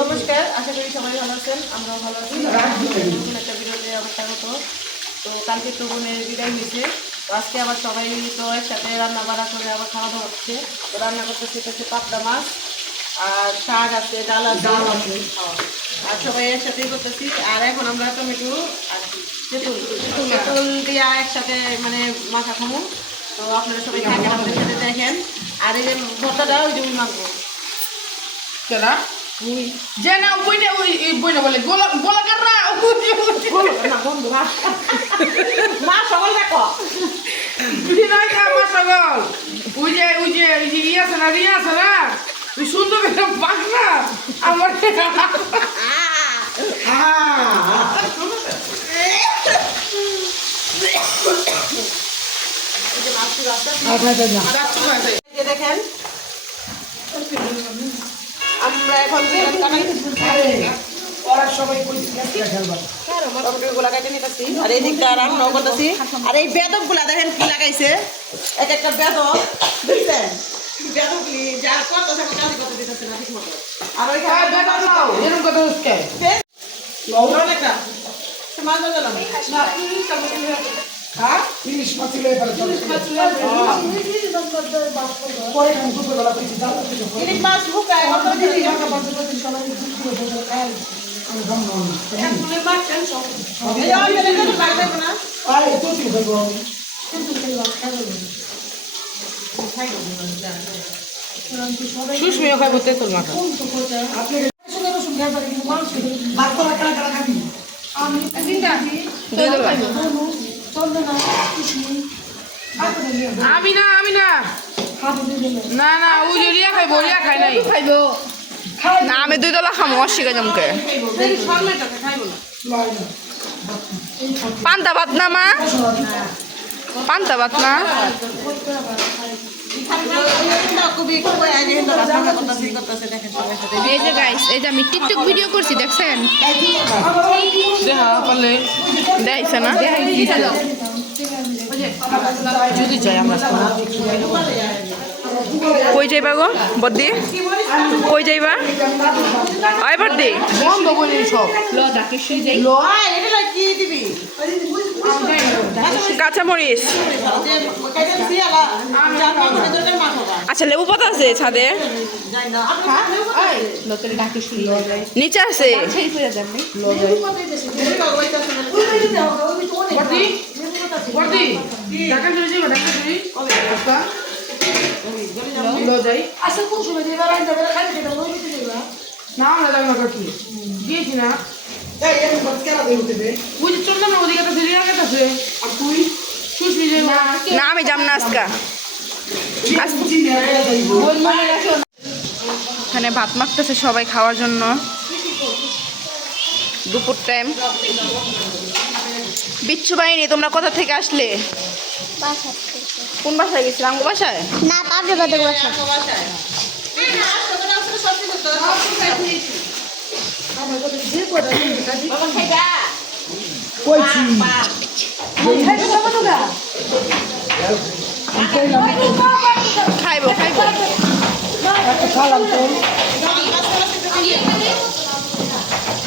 নমস্কার আশা করি সবাই ভালো আছেন আমরাও ভালো আছি। নতুন একটা ভিডিওতে আমার স্বাগত তো কালকে তো বোনের বিদায় হয়েছে। তো আজকে আবার সবাই তো একসাথে রান্না বাড়া করে আবার খাওয়া দাওয়া হচ্ছে। তো রান্না করতেছে হচ্ছে পাবদা মাছ আর শাক আছে ডাল আছে। হ্যাঁ। আর সবাই একসাথেই করতেছি। আর এখন আমরা টমেটো আর তেঁতুল। তেঁতুল দিয়া একসাথে মানে মাখা খামু তো আপনারা সবাই থাকেন আমাদের সাথে দেখেন। আর এই যে ভর্তাটা ওই ওই মাখবো কেনা ওই যে না বইটা ওই বইটা বলে গোলা গোলা কাটরা বলো না বন্ধু মা মা সকাল দেখো। তুই নয় খা আমার সগল ওই যে ওই যে ওই যে ইয়ে আছে না রিয়া আছে না? তুই সুন্দর একটা পাক না আমার আছে এই যে দেখেন। আমরা এখন আর। এই দিকটা রান্নাও করতেছি। আর এই বেদকগুলা দেখেন কি লাগাইছে? এক একটা বেদক বুঝছেন? আর এরকম কথা হচ্ছে লবণ একটা মাছ বাজালাম হ্যাঁ। ইলিশ মাছ চলে পরে খান দুপুরবেলা পেয়েছি জাল থেকে ইলিশ মাছ মুখায় অত দিদি টাকা পাঁচশো পঁচিশ টাকা দিয়ে দুধ করে বসে খাই আমি দাম নয় এই যে ওই তো লাগবে না। আরে তো তুই দেবো সুস্মিও খাইব তেতুল মাথা আপনি শুনে তো শুনতে পারি কিন্তু মানুষ ভাত তো কাটা কাটা খাবি? আমি দুই দল আমি না আমি না। না না, ওই যে রিয়া খাইব খাই নাই। খাইব না, আমি দুই দলা খামো অস্বীকার জমকে। পান্তা ভাত না, মা? পান্তা ভাত না? এই যে গাইস এই যে আমি টিকটক ভিডিও করছি দেখছেন? দেখা দেখাইছে না? যদি যাই আমরা। কই যাইবা গো? বদ্দি? কই যাইবা? আয় বদ্দি। বন্ধ করে সব। ওই, এটা লয় কি দিবি কাঁচামরিচ যে কাইটা দিছি আলা যার মাথা ভিতরে আচ্ছা লেবু পাতা আছে ছাদে? যাই। নিচে আছে। বর্দি লো যাই। আচ্ছা কোন সময় দিবা না আমরা দাম না কাকি দিয়েছি না। এই এর মাছ কেনা দিয়ে ওই যে চন্দন ওদিকে আছে রিয়া কাছে আছে আর তুই? সুস্মি যাইব না আমি যাম না আজকা। এখানে ভাত মাখতেছে সবাই খাওয়ার জন্য। দুপুর টাইম বিচ্ছু বাহিনী তোমরা কোথা থেকে আসলে? কোন বাসায় গেছিলে? আমগো বাসায়? না পাবলিক বাদে বসা। কইছি। খাইবো খাইবো খালাম তো।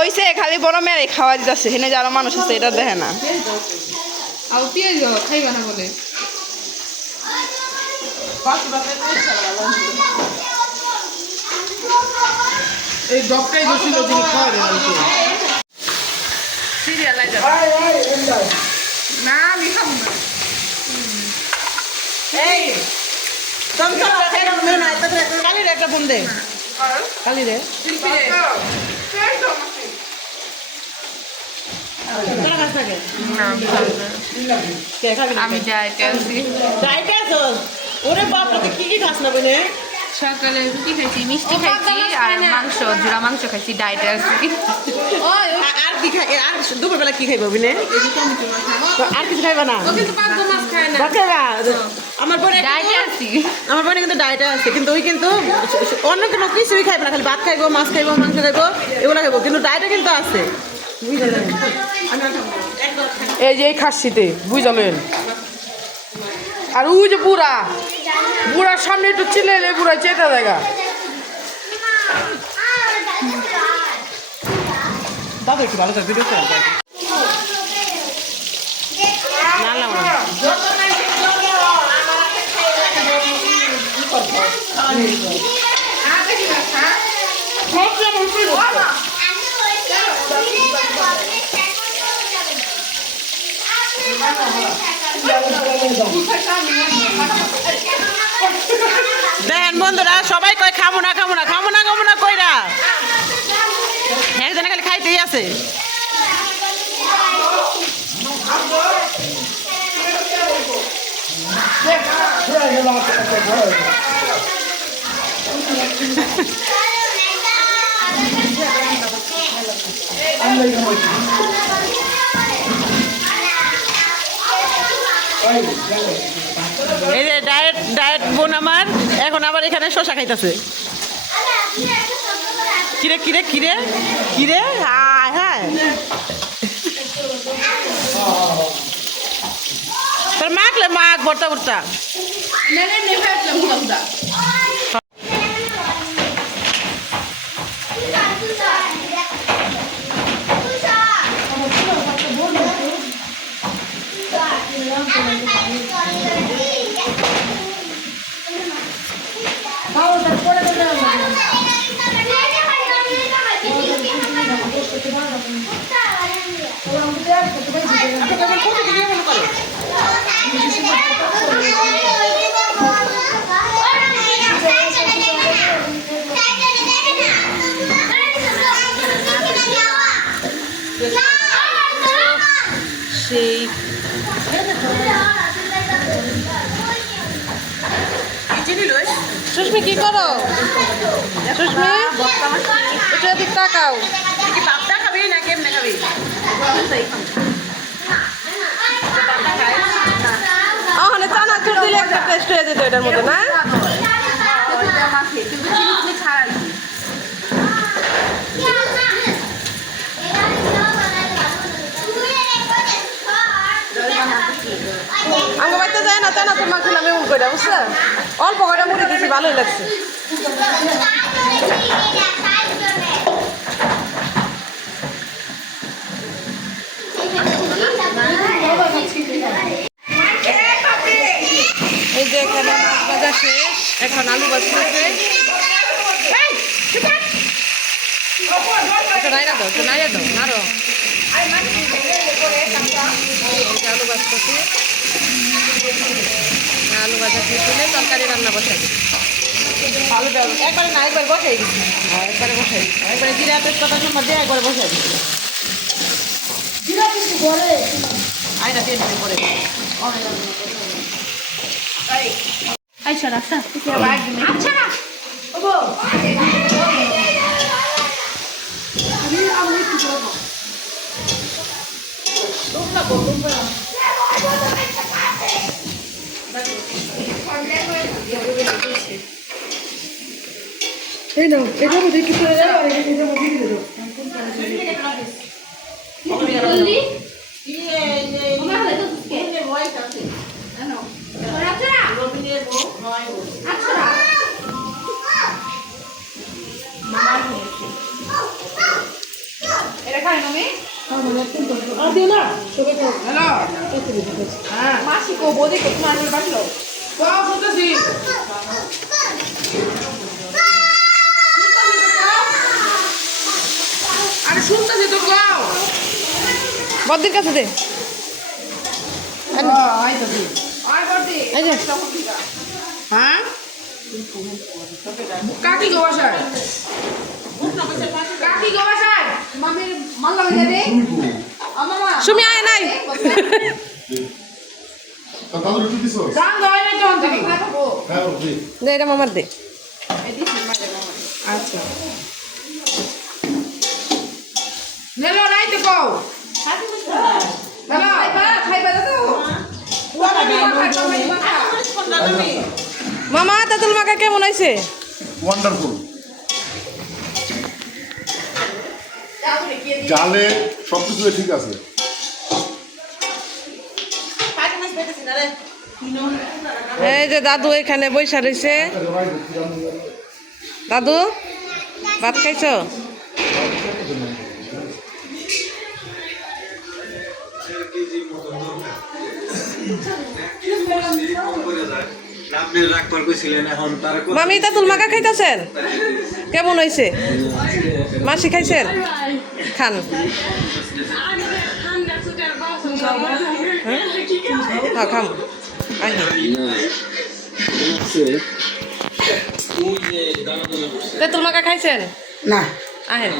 ওইসে খালি বড় মেয়ে খাওয়া দিতেছে এখানে যারা মানুষ আছে এটা দেখে না। খাইবা না বলে। এই ডকটাই দোষিল যিনি খাওয়া সিরিয়াল না আমি খাব না। এই কালির একটা ফোন দে। কালি রে। আমি যাই থেকে যাইতে খাবি ওরে বাপ কি কি খাস আছো না বলে সকালে রুটি খাইছি মিষ্টি খাইছি আর মাংস জোড়া মাংস খাইছি ডায়েটে আছি আর কি খাই আর দুপুরবেলা কি খাইবো বিনে আর কিছু খাইবা না? আমার ডায়েটে আছি। আমার কিন্তু ডায়েটে আছে কিন্তু ওই কিন্তু অন্য কোনো কিছুই খাইবে না খালি ভাত খাইবো মাছ খাইবো মাংস খাইবো এগুলো খাইবো কিন্তু ডায়েটে কিন্তু আছে। এই যে এই খাসিতে বুঝলেন? আর ওই যে বুড়া বুড়ার সামনে একটু চিলে এলে বুড়া চেতা জায়গা দাদা একটু ভালো না দেখেন বন্ধুরা, সবাই কয় খাব না খাব না খাব না খাব না, কইরা। একজনে খালি খাইতেই আছে। এই যে ডায়েট ডায়েট বোন আমার, এখন আবার এখানে শশা খাইতেছে। কিরে কিরে কিরে? কিরে? হায় হ্যাঁ। তোর মাখলে মাখ ভর্তা ভর্তা। সেই সুস্মি কি করো? সুস্মি একটু এদিক তাকাও। বাপটা খাবি না কেমনে খাবি। ওখানে চানাচুর দিলে একটা টেস্ট হয়ে যেত এটার মধ্যে, না? আমার বাড়িতে যায় না চানাচুর মাখলাম এমন করে বুঝছ? অল্প করে মুড়ি দিয়েছি ভালোই লাগছে। এই যে এখানে মাছ ভাজা শেষ এখন আলু ভাজতেছে। একটু নাইরা দাও একটু নাইরা দাও যে আলু ভাজতেছে। আলু ভাজা শেষ হলে তরকারি রান্না বসাবে আলু ডাল একবারে না একবার বসাই দিচ্ছি হ্যাঁ একবারে বসাই একবারে জিরা তেজপাতা সম্মান দিয়ে একবারে বসাই দিচ্ছি আয়না দিয়ে দিতে পরে এই নাও এটার মধ্যে একটু করে দাও আর দিয়ে দাও আর দিও না সবাই খাও হ্যালো হ্যাঁ মাসি কো বৌদি কো তোমার বাসলো তো শুনতেছি আরে শুনতেছি তো গাও বদ্দির। কাছে দে আয় বর্দি এই যে হ্যাঁ? কাকি গো বাসায়। কাকি গো বাসায়। মামির মাল্লা হয়ে যাবে সুমি আয় নাই তো হ্যাঁ দে এটা মামার দে। আচ্ছা। নেলো নাই তো কও খাইবা খাইবা দাদা। মামা তেঁতুল মাখা কেমন হয়েছে? ওয়ান্ডারফুল জালে সব কিছু ঠিক আছে। এই যে দাদু এখানে বৈশা রয়েছে। দাদু ভাত খাইছ? আপনি রাগ কর কইছিলেন এখন তার মামি তেঁতুল মাখা খাইতেছেন? কেমন হয়েছে মাসি খাইছেন? খান। হ্যাঁ খাম। আহি তেঁতুল মাখা খাইছেন? না। আহেন।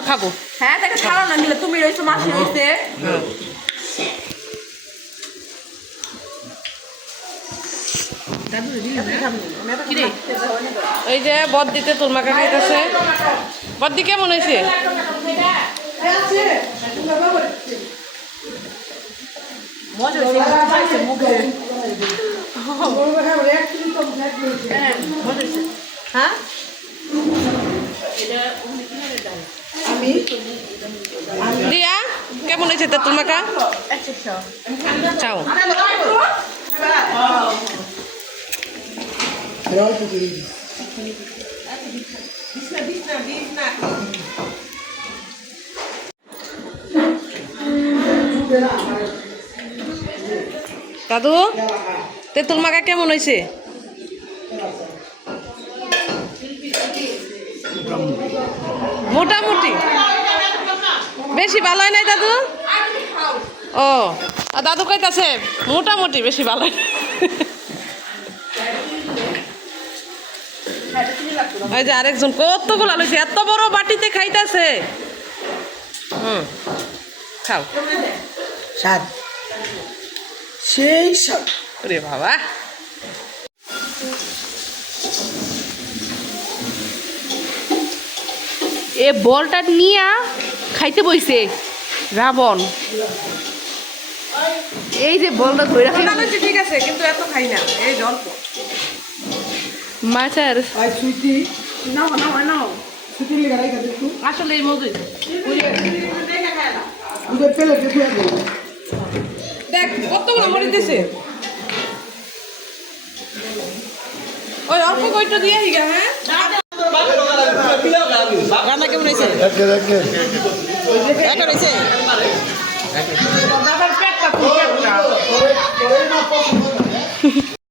হ্যাঁ খাব। হ্যাঁ তাকে ছাড়ো না নিলে তুমি রয়েছো মাসি রয়েছে। এই যে বদ্দি তেঁতুল মাখা খাইতেছে। বদ্দি কেমন হয়েছে? হ্যাঁ। রিয়া কেমন হয়েছে তেঁতুল মাখা চাও। দাদু তেঁতুল মাখা কেমন হয়েছে? মোটামুটি। বেশি ভালো হয় নাই দাদু? ও আর দাদু কইতাছে মোটামুটি বেশি ভালো এই যে আরেকজন কতগুলো লইছে এত বড় বাটিতে খাইতাছে। হুম খাও। স্বাদ। সেই সব ওরে বাবা। এ বলটা নিয়া খাইতে বইছে রাবণ। এই যে বলটা ধরে রাখি। ঠিক আছে কিন্তু এত খাই না এই অল্প। সুইটি। নাও আসলে এই দেখু কতগুলো মরিচ দিছে। ওই অল্প কইটা দিয়ে হ্যাঁ? রান্না কেমন হয়েছে? একা রয়েছে দাদার পেটটা